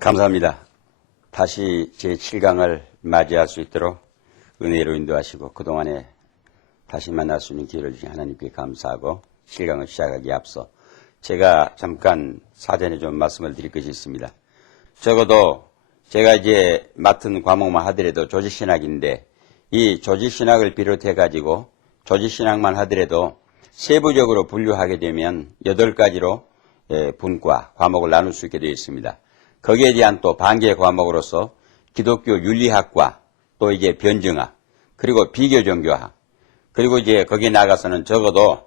감사합니다. 다시 제 7강을 맞이할 수 있도록 은혜로 인도하시고 그동안에 다시 만날 수 있는 기회를 주신 하나님께 감사하고 7강을 시작하기에 앞서 제가 잠깐 사전에 좀 말씀을 드릴 것이 있습니다. 적어도 제가 이제 맡은 과목만 하더라도 조직신학인데 이 조직신학을 비롯해 가지고 조직신학만 하더라도 세부적으로 분류하게 되면 8가지로 예, 분과 과목을 나눌 수 있게 되어 있습니다. 거기에 대한 또 반개 과목으로서 기독교 윤리학과 또 이제 변증학 그리고 비교 종교학 그리고 이제 거기에 나가서는 적어도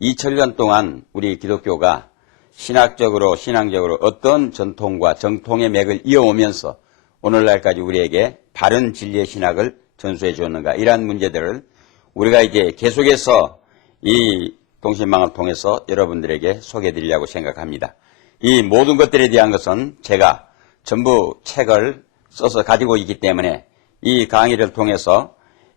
2000년 동안 우리 기독교가 신학적으로 신앙적으로 어떤 전통과 정통의 맥을 이어오면서 오늘날까지 우리에게 바른 진리의 신학을 전수해 주었는가 이러한 문제들을 우리가 이제 계속해서 이 동신망을 통해서 여러분들에게 소개해 드리려고 생각합니다. 이 모든 것들에 대한 것은 제가 전부 책을 써서 가지고 있기 때문에 이 강의를 통해서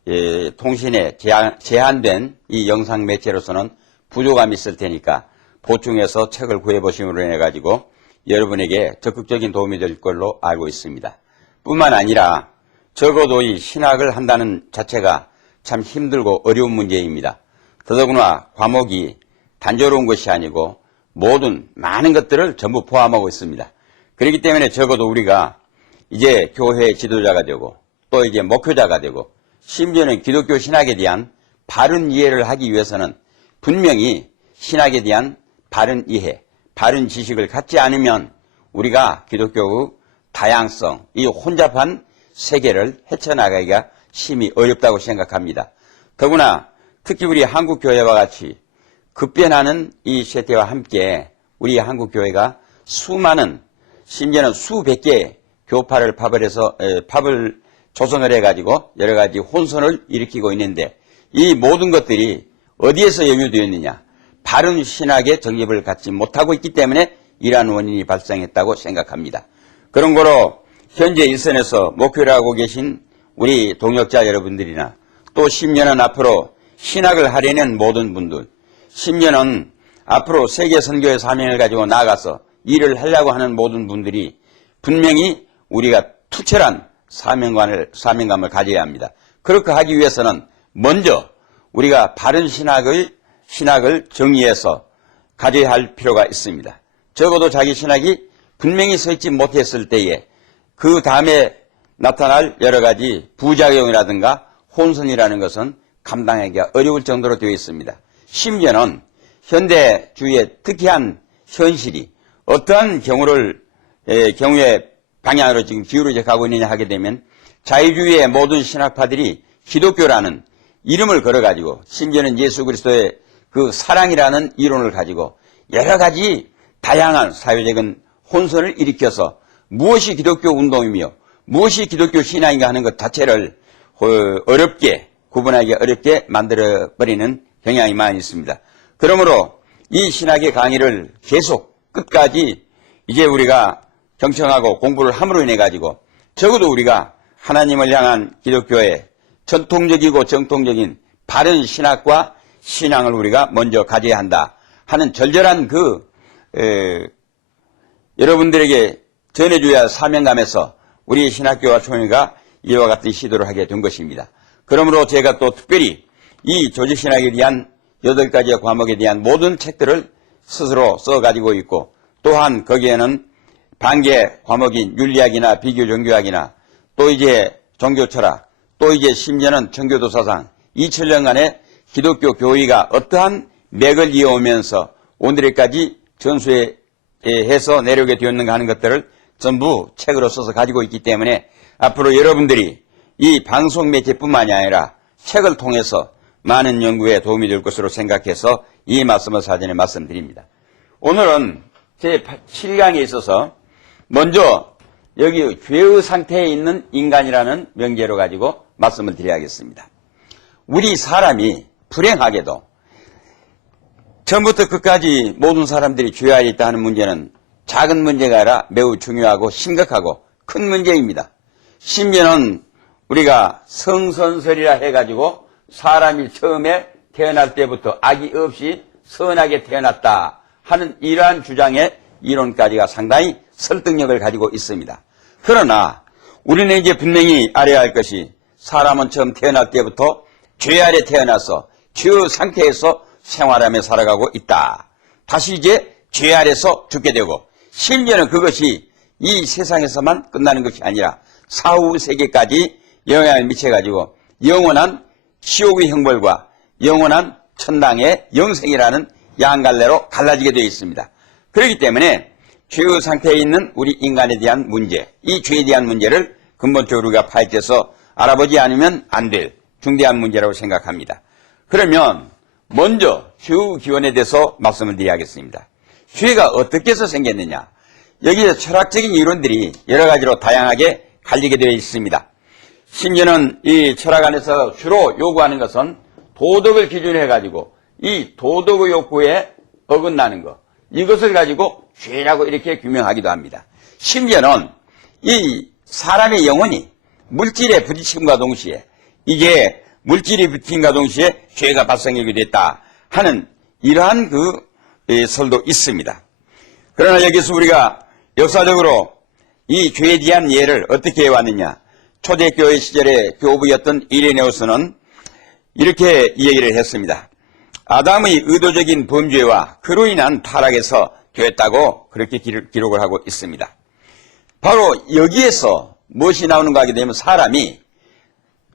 예, 통신에 제한, 제한 된 이 영상 매체로서는 부족함이 있을 테니까 보충해서 책을 구해보심으로 인해 가지고 여러분에게 적극적인 도움이 될 걸로 알고 있습니다. 뿐만 아니라 적어도 이 신학을 한다는 자체가 참 힘들고 어려운 문제입니다. 더더구나 과목이 단조로운 것이 아니고 모든 많은 것들을 전부 포함하고 있습니다. 그렇기 때문에 적어도 우리가 이제 교회 지도자가 되고 또 이제 목표자가 되고 심지어는 기독교 신학에 대한 바른 이해를 하기 위해서는 분명히 신학에 대한 바른 이해, 바른 지식을 갖지 않으면 우리가 기독교의 다양성, 이 혼잡한 세계를 헤쳐나가기가 심히 어렵다고 생각합니다. 더구나 특히 우리 한국교회와 같이 급변하는 이 세태와 함께 우리 한국교회가 수많은 심지어는 수백 개의 교파를 파벌해서 에, 팝을 조성을 해가지고 여러 가지 혼선을 일으키고 있는데 이 모든 것들이 어디에서 연유되어 있느냐 바른 신학의 정립을 갖지 못하고 있기 때문에 이러한 원인이 발생했다고 생각합니다. 그런 거로 현재 일선에서 목표를 하고 계신 우리 동역자 여러분들이나 또 10년은 앞으로 신학을 하려는 모든 분들 10년은 앞으로 세계 선교의 사명을 가지고 나아가서 일을 하려고 하는 모든 분들이 분명히 우리가 투철한 사명감을, 사명감을 가져야 합니다. 그렇게 하기 위해서는 먼저 우리가 바른 신학의 신학을 정의해서 가져야 할 필요가 있습니다. 적어도 자기 신학이 분명히 서 있지 못했을 때에 그 다음에 나타날 여러 가지 부작용이라든가 혼선이라는 것은 감당하기가 어려울 정도로 되어 있습니다. 심지어는 현대주의의 특이한 현실이 어떠한 경우를 에, 경우의 방향으로 지금 기울어져 가고 있느냐 하게 되면 자유주의의 모든 신학파들이 기독교라는 이름을 걸어가지고 심지어는 예수 그리스도의 그 사랑이라는 이론을 가지고 여러 가지 다양한 사회적인 혼선을 일으켜서 무엇이 기독교 운동이며 무엇이 기독교 신앙인가 하는 것 자체를 어, 어렵게 구분하기 어렵게 만들어버리는 경향이 많이 있습니다. 그러므로 이 신학의 강의를 계속 끝까지 이제 우리가 경청하고 공부를 함으로 인해 가지고 적어도 우리가 하나님을 향한 기독교의 전통적이고 정통적인 바른 신학과 신앙을 우리가 먼저 가져야 한다 하는 절절한 그 에, 여러분들에게 전해줘야 할 사명감에서 우리 신학교와 총회가 이와 같은 시도를 하게 된 것입니다. 그러므로 제가 또 특별히 이 조직신학에 대한 여덟 가지의 과목에 대한 모든 책들을 스스로 써 가지고 있고 또한 거기에는 반개 과목인 윤리학이나 비교 종교학이나 또 이제 종교 철학 또 이제 심지어는 청교도 사상 2000년간의 기독교 교의가 어떠한 맥을 이어오면서 오늘까지 전수해서 내려오게 되었는가 하는 것들을 전부 책으로 써서 가지고 있기 때문에 앞으로 여러분들이 이 방송 매체뿐만이 아니라 책을 통해서 많은 연구에 도움이 될 것으로 생각해서 이 말씀을 사전에 말씀드립니다. 오늘은 제 7강에 있어서 먼저 여기 죄의 상태에 있는 인간이라는 명제로 가지고 말씀을 드려야겠습니다. 우리 사람이 불행하게도 처음부터 끝까지 모든 사람들이 죄에 있다는 문제는 작은 문제가 아니라 매우 중요하고 심각하고 큰 문제입니다. 심지어는 우리가 성선설이라 해가지고 사람이 처음에 태어날 때부터 악이 없이 선하게 태어났다 하는 이러한 주장의 이론까지가 상당히 설득력을 가지고 있습니다. 그러나 우리는 이제 분명히 알아야 할 것이 사람은 처음 태어날 때부터 죄 아래 태어나서 그 상태에서 생활하며 살아가고 있다. 다시 이제 죄 아래서 죽게 되고 심지어는 그것이 이 세상에서만 끝나는 것이 아니라 사후 세계까지 영향을 미쳐가지고 영원한 지옥의 형벌과 영원한 천당의 영생이라는 양갈래로 갈라지게 되어 있습니다. 그렇기 때문에 죄의 상태에 있는 우리 인간에 대한 문제, 이 죄에 대한 문제를 근본적으로 우리가 파헤쳐서 알아보지 않으면 안 될 중대한 문제라고 생각합니다. 그러면 먼저 죄의 기원에 대해서 말씀을 드려야겠습니다. 죄가 어떻게 해서 생겼느냐? 여기에 철학적인 이론들이 여러 가지로 다양하게 갈리게 되어 있습니다. 심지어는 이 철학 안에서 주로 요구하는 것은 도덕을 기준으로 해가지고 이 도덕의 욕구에 어긋나는 것 이것을 가지고 죄라고 이렇게 규명하기도 합니다. 심지어는 이 사람의 영혼이 물질에 부딪힘과 동시에 이게 물질이 부딪힘과 동시에 죄가 발생하게 됐다 하는 이러한 그 예, 설도 있습니다. 그러나 여기서 우리가 역사적으로 이 죄에 대한 예를 어떻게 해왔느냐 초대교회 시절의 교부였던 이레네우스는 이렇게 얘기를 했습니다. 아담의 의도적인 범죄와 그로 인한 타락에서 되었다고 그렇게 기록을 하고 있습니다. 바로 여기에서 무엇이 나오는가 하게 되면 사람이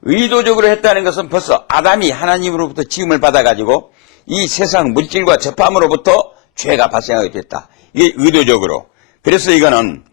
의도적으로 했다는 것은 벌써 아담이 하나님으로부터 지음을 받아가지고 이 세상 물질과 접함으로부터 죄가 발생하게 됐다. 이게 의도적으로. 그래서 이거는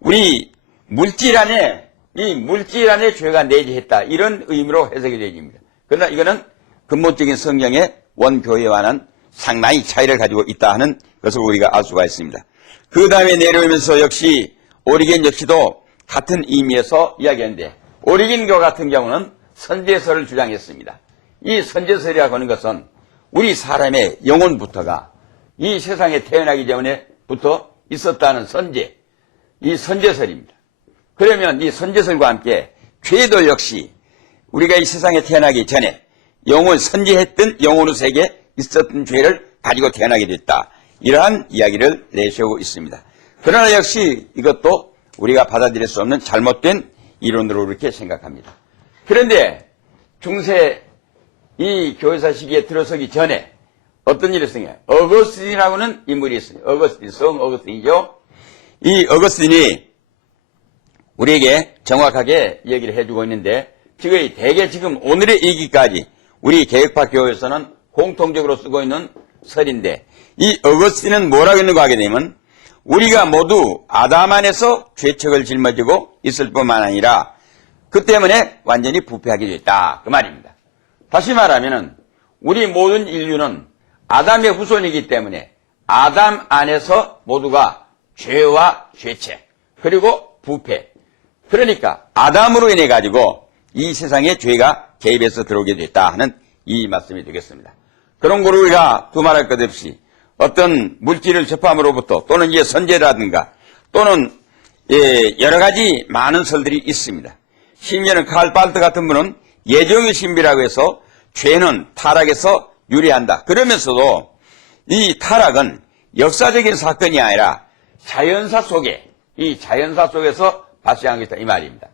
우리 물질 안에 이 물질 안에 죄가 내재했다. 이런 의미로 해석이 되집니다. 그러나 이거는 근본적인 성경의 원교회와는 상당히 차이를 가지고 있다 하는 것을 우리가 알 수가 있습니다. 그 다음에 내려오면서 역시 오리겐 역시도 같은 의미에서 이야기하는데 오리겐과 같은 경우는 선제설을 주장했습니다. 이 선제설이라고 하는 것은 우리 사람의 영혼부터가 이 세상에 태어나기 전에부터 있었다는 선제, 이 선제설입니다. 그러면 이 선제설과 함께 죄도 역시 우리가 이 세상에 태어나기 전에 영혼 선제했던 영혼의 세계에 있었던 죄를 가지고 태어나게 됐다. 이러한 이야기를 내세우고 있습니다. 그러나 역시 이것도 우리가 받아들일 수 없는 잘못된 이론으로 이렇게 생각합니다. 그런데 중세 이 교회사 시기에 들어서기 전에 어떤 일이 있었냐. 어거스틴이라고는 인물이 있어요. 어거스틴, 성 어거스틴이죠. 이 어거스틴이 우리에게 정확하게 얘기를 해주고 있는데 지금 대개 지금 오늘의 얘기까지 우리 개혁파 교회에서는 공통적으로 쓰고 있는 설인데 이 어거스틴은 뭐라고 했는가 하게 되면 우리가 모두 아담 안에서 죄책을 짊어지고 있을 뿐만 아니라 그 때문에 완전히 부패하게 됐다 그 말입니다. 다시 말하면 우리 모든 인류는 아담의 후손이기 때문에 아담 안에서 모두가 죄와 죄책 그리고 부패 그러니까 아담으로 인해 가지고 이 세상에 죄가 개입해서 들어오게 됐다 하는 이 말씀이 되겠습니다. 그런 거를 우리가 두말할 것 없이 어떤 물질을 접함으로부터 또는 이제 선제라든가 또는 예, 여러 가지 많은 설들이 있습니다. 심지어는 칼 발트 같은 분은 예정의 신비라고 해서 죄는 타락에서 유리한다. 그러면서도 이 타락은 역사적인 사건이 아니라 자연사 속에 이 자연사 속에서 발생한 것이다 이 말입니다.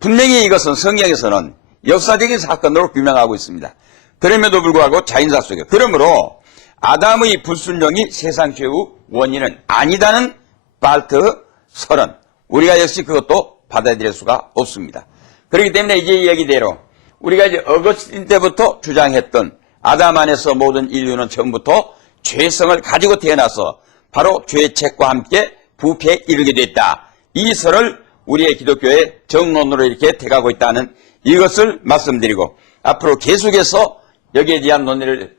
분명히 이것은 성경에서는 역사적인 사건으로 규명하고 있습니다. 그럼에도 불구하고 자연사 속에 그러므로 아담의 불순종이 세상 죄의 원인은 아니다는 발트 설은 우리가 역시 그것도 받아들일 수가 없습니다. 그렇기 때문에 이제 얘기대로 우리가 이제 어거스틴 때부터 주장했던 아담 안에서 모든 인류는 처음부터 죄성을 가지고 태어나서 바로 죄책과 함께 부패에 이르게 됐다. 이 설을 우리의 기독교의 정론으로 이렇게 택하고 있다는 이것을 말씀드리고 앞으로 계속해서 여기에 대한 논의를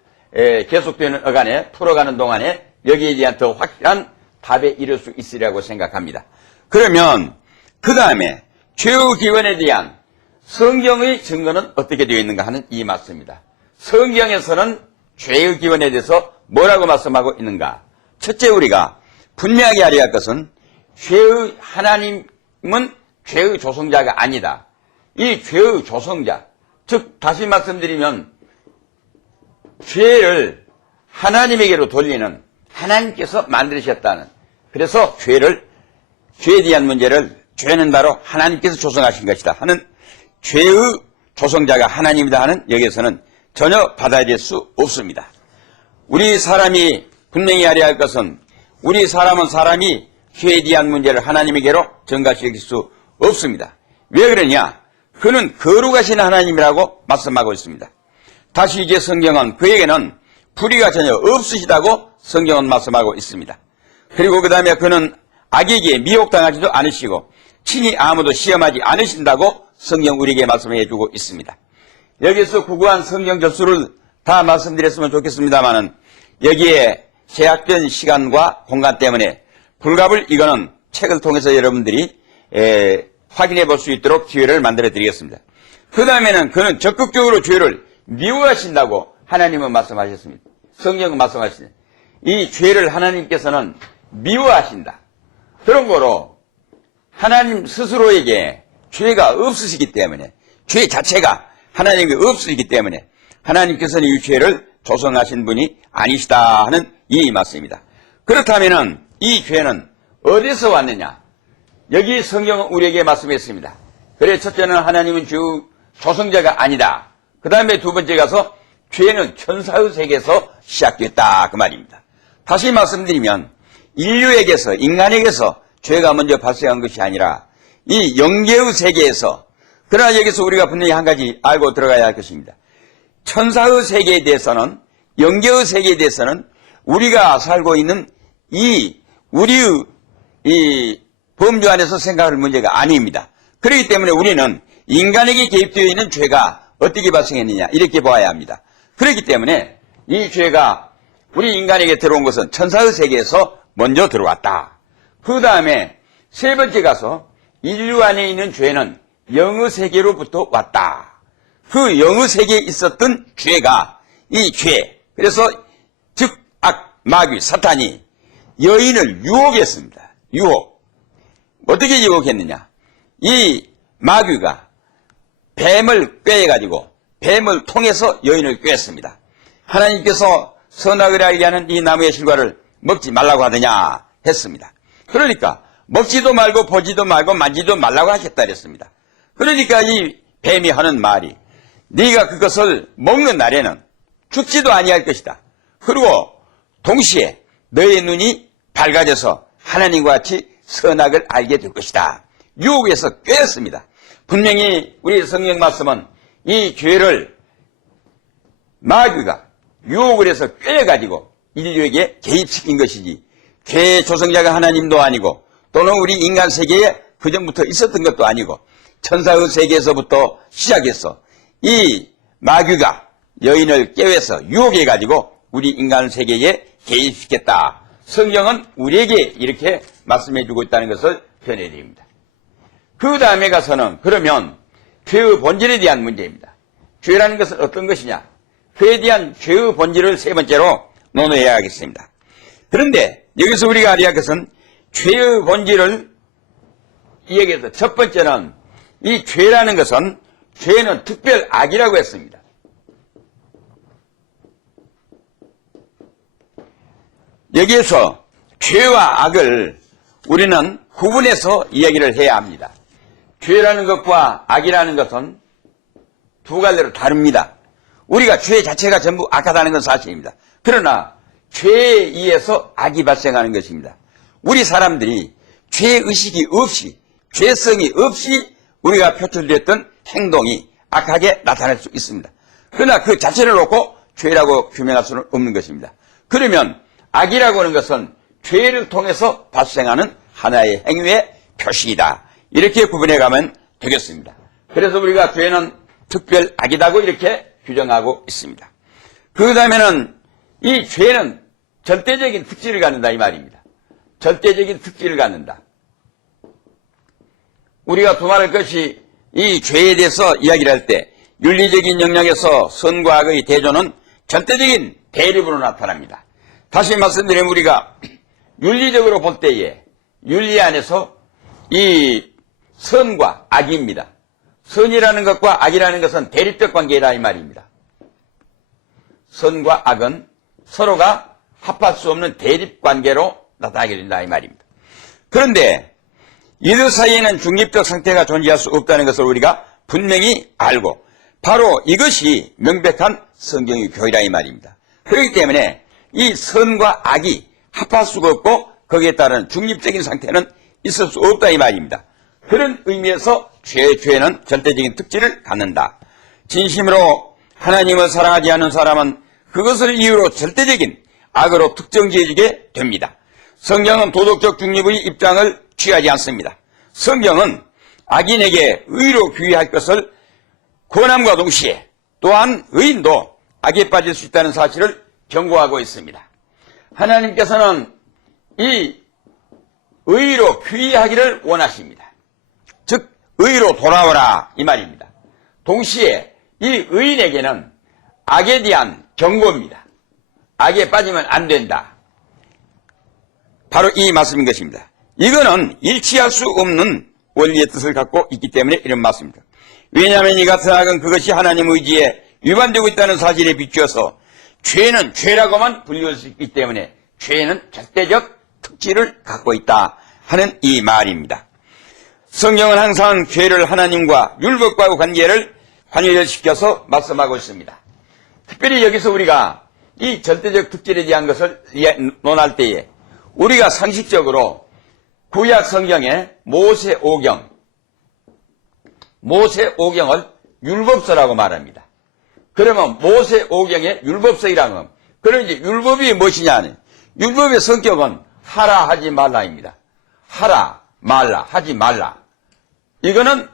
계속되는 어간에 풀어가는 동안에 여기에 대한 더 확실한 답에 이를 수 있으리라고 생각합니다. 그러면 그 다음에 죄의 기원에 대한 성경의 증거는 어떻게 되어 있는가 하는 이 말씀입니다. 성경에서는 죄의 기원에 대해서 뭐라고 말씀하고 있는가? 첫째 우리가 분명하게 알아야 할 것은 죄의 하나님은 죄의 조성자가 아니다. 이 죄의 조성자, 즉 다시 말씀드리면 죄를 하나님에게로 돌리는 하나님께서 만드셨다는 그래서 죄를 죄에 대한 문제를 죄는 바로 하나님께서 조성하신 것이다 하는 죄의 조성자가 하나님이다 하는 여기에서는 전혀 받아들일 수 없습니다. 우리 사람이 분명히 알아야 할 것은 우리 사람은 사람이 죄에 대한 문제를 하나님에게로 전가시킬 수 없습니다. 왜 그러냐? 그는 거룩하신 하나님이라고 말씀하고 있습니다. 다시 이제 성경은 그에게는 불의가 전혀 없으시다고 성경은 말씀하고 있습니다. 그리고 그 다음에 그는 악에게 미혹당하지도 않으시고 친히 아무도 시험하지 않으신다고 성경 우리에게 말씀해 주고 있습니다. 여기서 구구한 성경 접수를 다 말씀드렸으면 좋겠습니다만은 여기에 제약된 시간과 공간 때문에 불갑을 이거는 책을 통해서 여러분들이 에, 확인해 볼 수 있도록 기회를 만들어 드리겠습니다. 그 다음에는 그는 적극적으로 죄를 미워하신다고 하나님은 말씀하셨습니다. 성경은 말씀하시니다. 이 죄를 하나님께서는 미워하신다. 그런 거로 하나님 스스로에게 죄가 없으시기 때문에 죄 자체가 하나님이 없으시기 때문에 하나님께서는 이 죄를 조성하신 분이 아니시다 하는 이 말씀입니다. 그렇다면은 이 죄는 어디서 왔느냐? 여기 성경은 우리에게 말씀했습니다. 그래 첫째는 하나님은 주 조성자가 아니다. 그 다음에 두 번째 가서 죄는 천사의 세계에서 시작됐다 그 말입니다. 다시 말씀드리면 인류에게서 인간에게서 죄가 먼저 발생한 것이 아니라 이 영계의 세계에서 그러나 여기서 우리가 분명히 한 가지 알고 들어가야 할 것입니다. 천사의 세계에 대해서는 영계의 세계에 대해서는 우리가 살고 있는 이 우리의 이 범주 안에서 생각할 문제가 아닙니다. 그렇기 때문에 우리는 인간에게 개입되어 있는 죄가 어떻게 발생했느냐 이렇게 보아야 합니다. 그렇기 때문에 이 죄가 우리 인간에게 들어온 것은 천사의 세계에서 먼저 들어왔다. 그 다음에 세 번째 가서 인류 안에 있는 죄는 영의 세계로부터 왔다. 그 영의 세계에 있었던 죄가 이 죄, 그래서 즉, 악, 마귀, 사탄이 여인을 유혹했습니다. 유혹. 어떻게 유혹했느냐? 이 마귀가 뱀을 꾀해가지고 뱀을 통해서 여인을 꾀했습니다. 하나님께서 선악을 알게 하는 이 나무의 실과를 먹지 말라고 하더냐 했습니다. 그러니까 먹지도 말고 보지도 말고 만지도 말라고 하셨다 그랬습니다. 그러니까 이 뱀이 하는 말이 네가 그것을 먹는 날에는 죽지도 아니할 것이다. 그리고 동시에 너의 눈이 밝아져서 하나님과 같이 선악을 알게 될 것이다. 유혹에서 꿰었습니다. 분명히 우리 성경 말씀은 이 죄를 마귀가 유혹을 해서 꿰어가지고 인류에게 개입시킨 것이지 죄의 조성자가 하나님도 아니고 또는 우리 인간 세계에 그전부터 있었던 것도 아니고 천사의 세계에서부터 시작해서 이 마귀가 여인을 깨워서 유혹해가지고 우리 인간 세계에 개입시켰다. 성경은 우리에게 이렇게 말씀해 주고 있다는 것을 전해 드립니다. 그 다음에 가서는 그러면 죄의 본질에 대한 문제입니다. 죄라는 것은 어떤 것이냐? 그에 대한 죄의 본질을 세 번째로 논의해야 하겠습니다. 그런데 여기서 우리가 알아야 할 것은 죄의 본질을 이야기해서 첫 번째는 이 죄라는 것은 죄는 특별 악이라고 했습니다. 여기에서 죄와 악을 우리는 구분해서 이야기를 해야 합니다. 죄라는 것과 악이라는 것은 두 갈래로 다릅니다. 우리가 죄 자체가 전부 악하다는 건 사실입니다. 그러나 죄에 의해서 악이 발생하는 것입니다. 우리 사람들이 죄의식이 없이, 죄성이 없이 우리가 표출됐던 행동이 악하게 나타날 수 있습니다. 그러나 그 자체를 놓고 죄라고 규명할 수는 없는 것입니다. 그러면 악이라고 하는 것은 죄를 통해서 발생하는 하나의 행위의 표시이다. 이렇게 구분해 가면 되겠습니다. 그래서 우리가 죄는 특별 악이다고 이렇게 규정하고 있습니다. 그 다음에는 이 죄는 절대적인 특질을 갖는다 이 말입니다. 절대적인 특질을 갖는다. 우리가 두말할 것이 이 죄에 대해서 이야기를 할 때 윤리적인 영역에서 선과 악의 대조는 절대적인 대립으로 나타납니다. 다시 말씀드리면 우리가 윤리적으로 볼 때에 윤리 안에서 이 선과 악입니다. 선이라는 것과 악이라는 것은 대립적 관계라 이 말입니다. 선과 악은 서로가 합할 수 없는 대립 관계로 나타나게 된다 이 말입니다. 그런데 이들 사이에는 중립적 상태가 존재할 수 없다는 것을 우리가 분명히 알고 바로 이것이 명백한 성경의 교회라 이 말입니다. 그렇기 때문에 이 선과 악이 합할 수가 없고 거기에 따른 중립적인 상태는 있을 수 없다 이 말입니다. 그런 의미에서 죄, 죄는 절대적인 특질을 갖는다. 진심으로 하나님을 사랑하지 않는 사람은 그것을 이유로 절대적인 악으로 특정지어지게 됩니다. 성경은 도덕적 중립의 입장을 취하지 않습니다. 성경은 악인에게 의로 귀의할 것을 권함과 동시에 또한 의인도 악에 빠질 수 있다는 사실을 경고하고 있습니다. 하나님께서는 이 의로 귀의하기를 원하십니다. 즉 의로 돌아오라 이 말입니다. 동시에 이 의인에게는 악에 대한 경고입니다. 악에 빠지면 안 된다. 바로 이 말씀인 것입니다. 이거는 일치할 수 없는 원리의 뜻을 갖고 있기 때문에 이런 말씀입니다. 왜냐하면 이 같은 악은 그것이 하나님 의지에 위반되고 있다는 사실에 비추어서 죄는 죄라고만 불릴 수 있기 때문에 죄는 절대적 특질을 갖고 있다 하는 이 말입니다. 성경은 항상 죄를 하나님과 율법과의 관계를 환열시켜서 말씀하고 있습니다. 특별히 여기서 우리가 이 절대적 특질에 대한 것을 이해- 논할 때에 우리가 상식적으로 구약 성경의 모세 오경, 모세 오경을 율법서라고 말합니다. 그러면 모세 오경의 율법서이라는 건, 그런 이제 율법이 무엇이냐? 율법의 성격은 하라 하지 말라입니다. 하라, 말라, 하지 말라. 이거는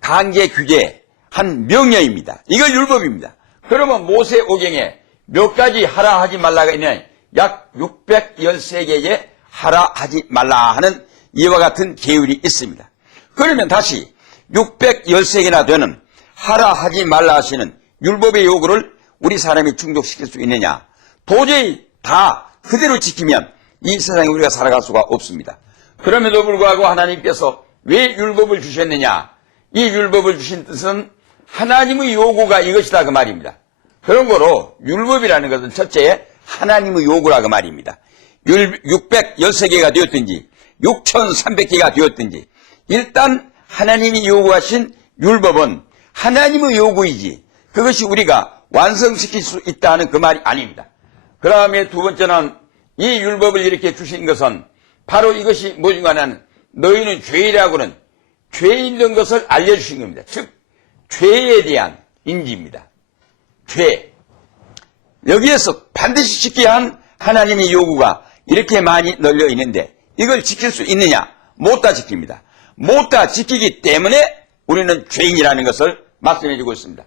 강제 규제, 한 명령입니다. 이거 율법입니다. 그러면 모세 오경에 몇 가지 하라 하지 말라가 있냐? 약 613개의 하라 하지 말라 하는 이와 같은 계율이 있습니다. 그러면 다시 613개나 되는 하라 하지 말라 하시는 율법의 요구를 우리 사람이 충족시킬 수 있느냐? 도저히 다 그대로 지키면 이 세상에 우리가 살아갈 수가 없습니다. 그럼에도 불구하고 하나님께서 왜 율법을 주셨느냐? 이 율법을 주신 뜻은 하나님의 요구가 이것이다 그 말입니다. 그런 거로 율법이라는 것은 첫째 하나님의 요구라 그 말입니다. 613개가 되었든지 6300개가 되었든지 일단 하나님이 요구하신 율법은 하나님의 요구이지 그것이 우리가 완성시킬 수 있다는 그 말이 아닙니다. 그 다음에 두 번째는 이 율법을 이렇게 주신 것은 바로 이것이 뭐인가 하는 너희는 죄이라고는 죄 있는 것을 알려주신 겁니다. 즉 죄에 대한 인지입니다. 죄. 여기에서 반드시 지켜야 한 하나님의 요구가 이렇게 많이 널려 있는데 이걸 지킬 수 있느냐? 못 다 지킵니다. 못 다 지키기 때문에 우리는 죄인이라는 것을 말씀해 주고 있습니다.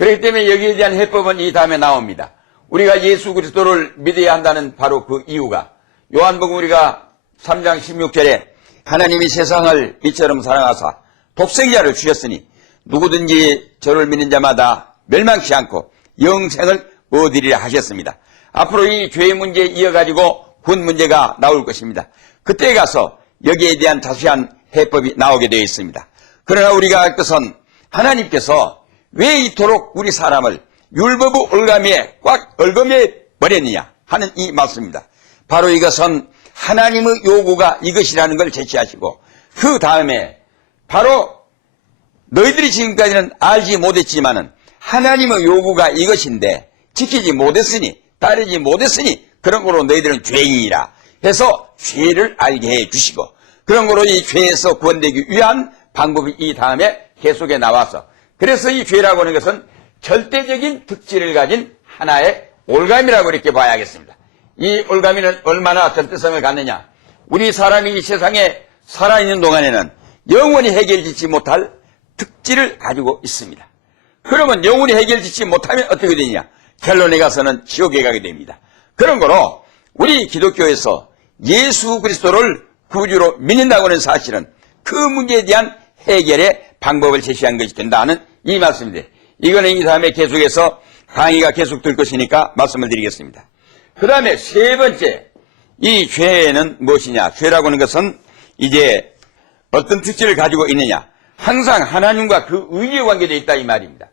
그렇기 때문에 여기에 대한 해법은 이 다음에 나옵니다. 우리가 예수 그리스도를 믿어야 한다는 바로 그 이유가 요한복음 우리가 3장 16절에 하나님이 세상을 이처럼 사랑하사 독생자를 주셨으니 누구든지 저를 믿는 자마다 멸망치 않고 영생을 얻으리라 하셨습니다. 앞으로 이 죄의 문제 이어가지고 군 문제가 나올 것입니다. 그때 가서 여기에 대한 자세한 해법이 나오게 되어 있습니다. 그러나 우리가 할 것은 하나님께서 왜 이토록 우리 사람을 율법의 얼감에 꽉 얼감해 버렸느냐 하는 이 말씀입니다. 바로 이것은 하나님의 요구가 이것이라는 걸 제시하시고 그 다음에 바로 너희들이 지금까지는 알지 못했지만은 하나님의 요구가 이것인데 지키지 못했으니 따르지 못했으니 그런 거로 너희들은 죄인이라 해서 죄를 알게 해 주시고 그런 거로 이 죄에서 구원되기 위한 방법이 이 다음에 계속에 나와서 그래서 이 죄라고 하는 것은 절대적인 특질을 가진 하나의 올감이라고 이렇게 봐야겠습니다. 이 올가미는 얼마나 절대성을 갖느냐. 우리 사람이 이 세상에 살아있는 동안에는 영원히 해결짓지 못할 특질을 가지고 있습니다. 그러면 영원히 해결짓지 못하면 어떻게 되냐? 결론에 가서는 지옥에 가게 됩니다. 그런 거로 우리 기독교에서 예수 그리스도를 구주로 믿는다고 하는 사실은 그 문제에 대한 해결의 방법을 제시한 것이 된다는 이 말씀인데 이거는 이 다음에 계속해서 강의가 계속 될 것이니까 말씀을 드리겠습니다. 그 다음에 세 번째, 이 죄는 무엇이냐? 죄라고 하는 것은 이제 어떤 특질을 가지고 있느냐? 항상 하나님과 그 의지에 관계되어 있다 이 말입니다.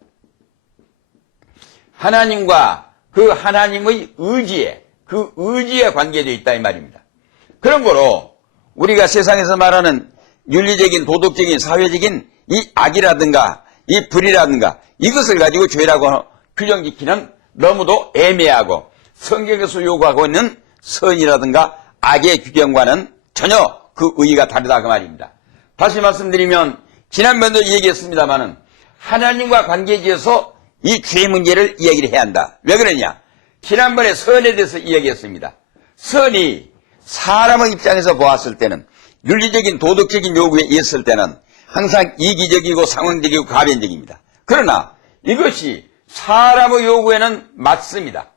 하나님과 그 하나님의 의지에, 그 의지에 관계되어 있다 이 말입니다. 그런 거로 우리가 세상에서 말하는 윤리적인 도덕적인 사회적인 이 악이라든가 이 불이라든가 이것을 가지고 죄라고 규정짓기는 너무도 애매하고 성경에서 요구하고 있는 선이라든가 악의 규정과는 전혀 그 의의가 다르다 그 말입니다. 다시 말씀드리면 지난번도 얘기했습니다마는 하나님과 관계지어서 이 죄 문제를 이야기를 해야 한다. 왜 그러냐? 지난번에 선에 대해서 이야기했습니다. 선이 사람의 입장에서 보았을 때는 윤리적인 도덕적인 요구에 있을 때는 항상 이기적이고 상황적이고 가변적입니다. 그러나 이것이 사람의 요구에는 맞습니다.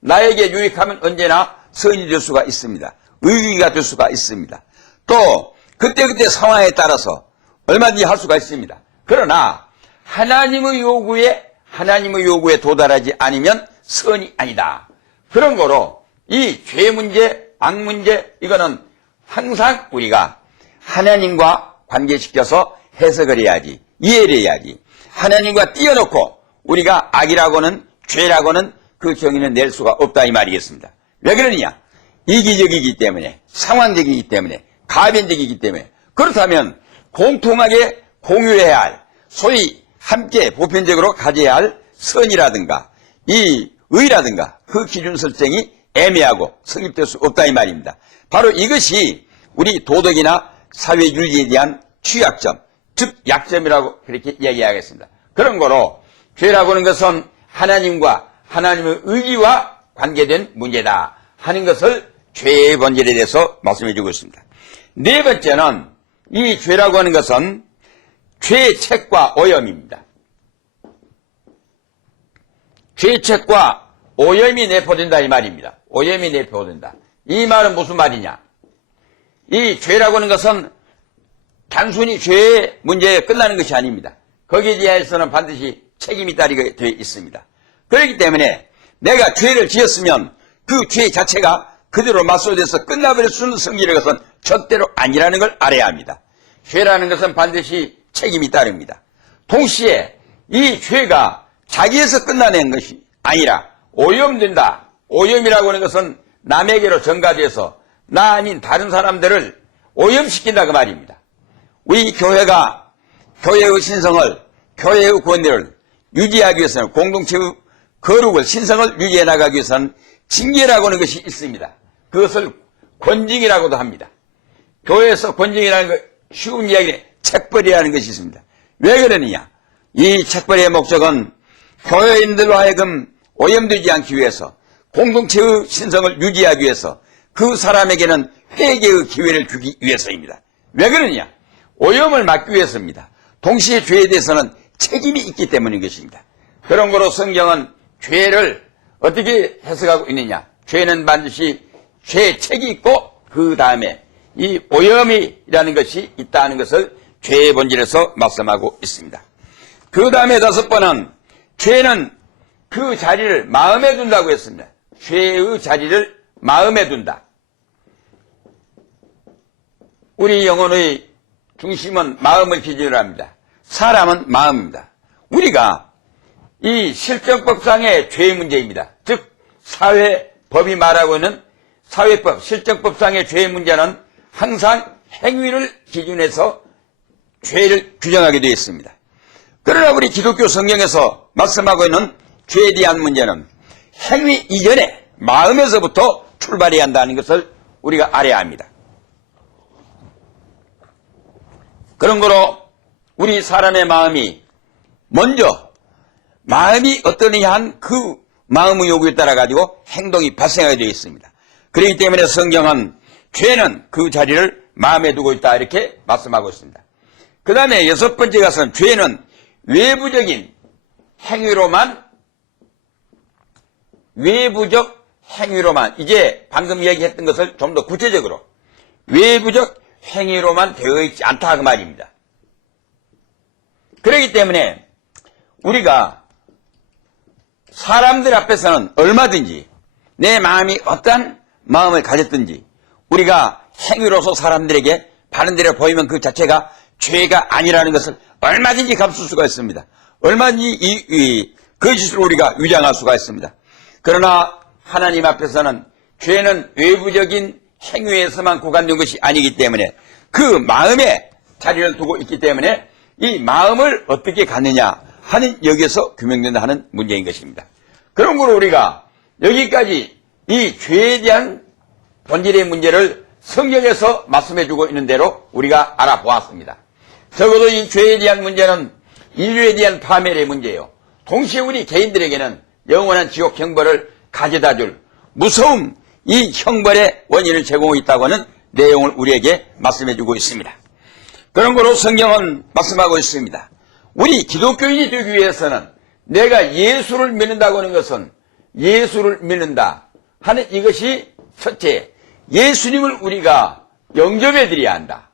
나에게 유익하면 언제나 선이 될 수가 있습니다. 의기가 될 수가 있습니다. 또 그때그때 상황에 따라서 얼마든지 할 수가 있습니다. 그러나 하나님의 요구에 하나님의 요구에 도달하지 않으면 선이 아니다. 그런 거로 이 죄 문제, 악 문제 이거는 항상 우리가 하나님과 관계시켜서 해석을 해야지 이해를 해야지 하나님과 띄어놓고 우리가 악이라고는 죄라고는 그 정의는 낼 수가 없다 이 말이겠습니다. 왜 그러느냐? 이기적이기 때문에 상황적이기 때문에 가변적이기 때문에 그렇다면 공통하게 공유해야 할 소위 함께 보편적으로 가져야 할 선이라든가 이 의라든가 그 기준 설정이 애매하고 성립될 수 없다 이 말입니다. 바로 이것이 우리 도덕이나 사회 윤리에 대한 취약점, 즉 약점이라고 그렇게 이야기하겠습니다. 그런 거로 죄라고 하는 것은 하나님과 하나님의 의지와 관계된 문제다 하는 것을 죄의 본질에 대해서 말씀해 주고 있습니다. 네 번째는 이 죄라고 하는 것은 죄책과 오염입니다. 죄책과 오염이 내포된다 이 말입니다. 오염이 내포된다. 이 말은 무슨 말이냐? 이 죄라고 하는 것은 단순히 죄의 문제에 끝나는 것이 아닙니다. 거기에 대해서는 반드시 책임이 따르게 되어 있습니다. 그렇기 때문에 내가 죄를 지었으면 그 죄 자체가 그대로 맞소돼서 끝나버릴 수는 성질의 것은 절대로 아니라는 걸 알아야 합니다. 죄라는 것은 반드시 책임이 따릅니다. 동시에 이 죄가 자기에서 끝나는 것이 아니라 오염된다. 오염이라고 하는 것은 남에게로 전가돼서 나 아닌 다른 사람들을 오염시킨다 그 말입니다. 우리 교회가 교회의 신성을 교회의 권위를 유지하기 위해서는 공동체의 거룩을 신성을 유지해 나가기 위해서는 징계라고 하는 것이 있습니다. 그것을 권징이라고도 합니다. 교회에서 권징이라는 거 쉬운 이야기는 책벌이라는 것이 있습니다. 왜 그러느냐? 이 책벌의 목적은 교회인들로 하여금 오염되지 않기 위해서 공동체의 신성을 유지하기 위해서 그 사람에게는 회개의 기회를 주기 위해서입니다. 왜 그러느냐? 오염을 막기 위해서입니다. 동시에 죄에 대해서는 책임이 있기 때문인 것입니다. 그런 거로 성경은 죄를 어떻게 해석하고 있느냐? 죄는 반드시 죄책이 있고 그 다음에 이 오염이라는 것이 있다는 것을 죄의 본질에서 말씀하고 있습니다. 그 다음에 다섯 번은 죄는 그 자리를 마음에 둔다고 했습니다. 죄의 자리를 마음에 둔다. 우리 영혼의 중심은 마음을 기준으로 합니다. 사람은 마음입니다. 우리가 이 실정법상의 죄의 문제입니다. 즉 사회 법이 말하고 있는 사회법, 실정법상의 죄의 문제는 항상 행위를 기준해서 죄를 규정하게 되어 있습니다. 그러나 우리 기독교 성경에서 말씀하고 있는 죄에 대한 문제는 행위 이전에 마음에서부터 출발해야 한다는 것을 우리가 알아야 합니다. 그런 거로 우리 사람의 마음이 먼저 마음이 어떠느냐 한 그 마음의 요구에 따라 가지고 행동이 발생하게 되어 있습니다. 그렇기 때문에 성경은 죄는 그 자리를 마음에 두고 있다 이렇게 말씀하고 있습니다. 그 다음에 여섯 번째 가서는 죄는 외부적인 행위로만 외부적 행위로만 이제 방금 이야기했던 것을 좀 더 구체적으로 외부적 행위로만 되어 있지 않다 그 말입니다. 그렇기 때문에 우리가 사람들 앞에서는 얼마든지 내 마음이 어떤 마음을 가졌든지 우리가 행위로서 사람들에게 바른 대로 보이면 그 자체가 죄가 아니라는 것을 얼마든지 감출 수가 있습니다. 얼마든지 이, 이 거짓으로 우리가 위장할 수가 있습니다. 그러나 하나님 앞에서는 죄는 외부적인 행위에서만 구간된 것이 아니기 때문에 그 마음에 자리를 두고 있기 때문에 이 마음을 어떻게 갖느냐 하는 여기에서 규명된다 하는 문제인 것입니다. 그런 거로 우리가 여기까지 이 죄에 대한 본질의 문제를 성경에서 말씀해주고 있는 대로 우리가 알아보았습니다. 적어도 이 죄에 대한 문제는 인류에 대한 파멸의 문제예요. 동시에 우리 개인들에게는 영원한 지옥 형벌을 가져다 줄 무서운 이 형벌의 원인을 제공하고 있다고 하는 내용을 우리에게 말씀해주고 있습니다. 그런 거로 성경은 말씀하고 있습니다. 우리 기독교인이 되기 위해서는 내가 예수를 믿는다고 하는 것은 예수를 믿는다 하는 이것이 첫째, 예수님을 우리가 영접해 드려야 한다.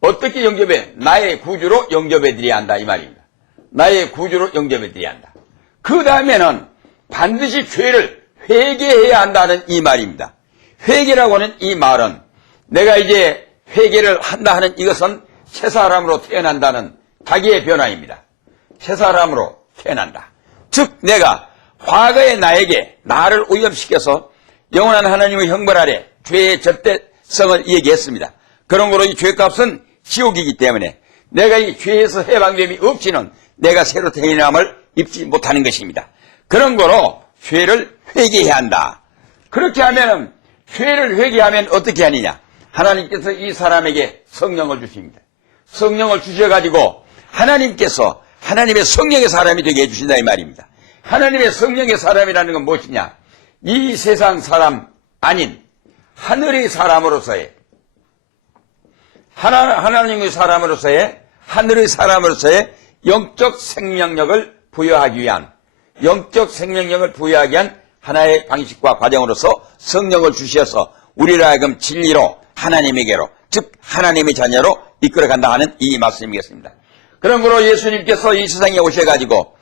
어떻게 영접해? 나의 구주로 영접해 드려야 한다 이 말입니다. 나의 구주로 영접해 드려야 한다. 그 다음에는 반드시 죄를 회개해야 한다는 이 말입니다. 회개라고 하는 이 말은 내가 이제 회개를 한다 하는 이것은 새 사람으로 태어난다는 자기의 변화입니다. 새 사람으로 태어난다. 즉 내가 과거의 나에게 나를 오염시켜서 영원한 하나님의 형벌 아래 죄의 절대성을 얘기했습니다. 그런 거로 이 죄값은 지옥이기 때문에 내가 이 죄에서 해방됨이 없이는 내가 새로 태어남을 입지 못하는 것입니다. 그런 거로 죄를 회개해야 한다. 그렇게 하면 죄를 회개하면 어떻게 하느냐? 하나님께서 이 사람에게 성령을 주십니다. 성령을 주셔가지고 하나님께서 하나님의 성령의 사람이 되게 해주신다 이 말입니다. 하나님의 성령의 사람이라는 건 무엇이냐? 이 세상 사람 아닌 하늘의 사람으로서의 하나, 하나님의 사람으로서의 하늘의 사람으로서의 영적 생명력을 부여하기 위한 영적 생명력을 부여하기 위한 하나의 방식과 과정으로서 성령을 주셔서 우리를 하여금 진리로 하나님에게로 즉 하나님의 자녀로 이끌어간다 하는 이 말씀이겠습니다. 그런 거로 예수님께서 이 세상에 오셔가지고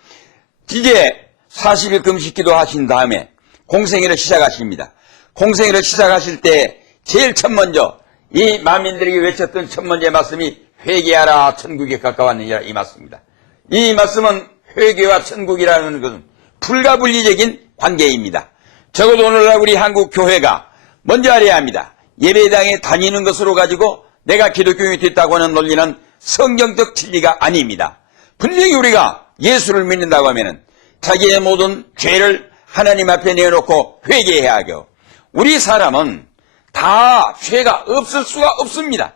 이제 40일 금식기도 하신 다음에 공생애를 시작하십니다. 공생애를 시작하실 때 제일 첫 먼저 이 만민들에게 외쳤던 첫 번째 말씀이 회개하라 천국에 가까웠느니라 이 말씀입니다. 이 말씀은 회개와 천국이라는 것은 불가분리적인 관계입니다. 적어도 오늘날 우리 한국 교회가 먼저 알아야 합니다. 예배당에 다니는 것으로 가지고 내가 기독교인이 됐다고 하는 논리는 성경적 진리가 아닙니다. 분명히 우리가 예수를 믿는다고 하면은 자기의 모든 죄를 하나님 앞에 내놓고 회개해야 하고 우리 사람은 다 죄가 없을 수가 없습니다.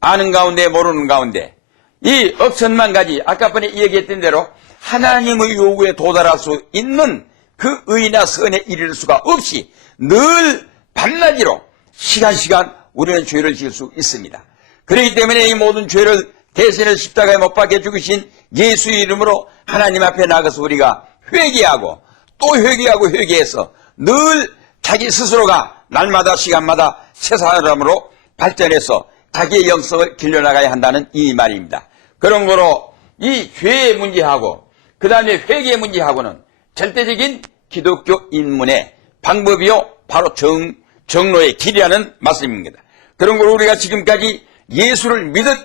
아는 가운데 모르는 가운데 이 억천만 가지 아까 전에 얘기했던 대로 하나님의 요구에 도달할 수 있는 그 의나 선에 이를 수가 없이 늘 밤낮이로 시간시간 우리는 죄를 지을 수 있습니다. 그렇기 때문에 이 모든 죄를 대신을 십자가에 못 박혀 죽으신 예수의 이름으로 하나님 앞에 나가서 우리가 회개하고 또 회개하고 회개해서 늘 자기 스스로가 날마다 시간마다 새 사람으로 발전해서 자기의 영성을 길러나가야 한다는 이 말입니다. 그런 거로 이 죄의 문제하고 그 다음에 회개의 문제하고는 절대적인 기독교 인문의 방법이요 바로 정, 정로의 길이라는 말씀입니다. 그런 걸 우리가 지금까지 예수를 믿은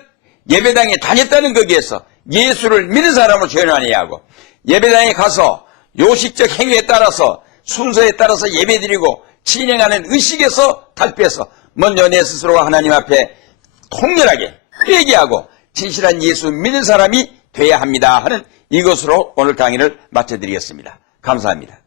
예배당에 다녔다는 거기에서 예수를 믿는 사람으로 전환해야 하고 예배당에 가서 요식적 행위에 따라서 순서에 따라서 예배드리고 진행하는 의식에서 탈피해서 먼저 내 스스로가 하나님 앞에 통렬하게 회개하고 진실한 예수 믿는 사람이 돼야 합니다 하는 이것으로 오늘 강의를 마쳐드리겠습니다. 감사합니다.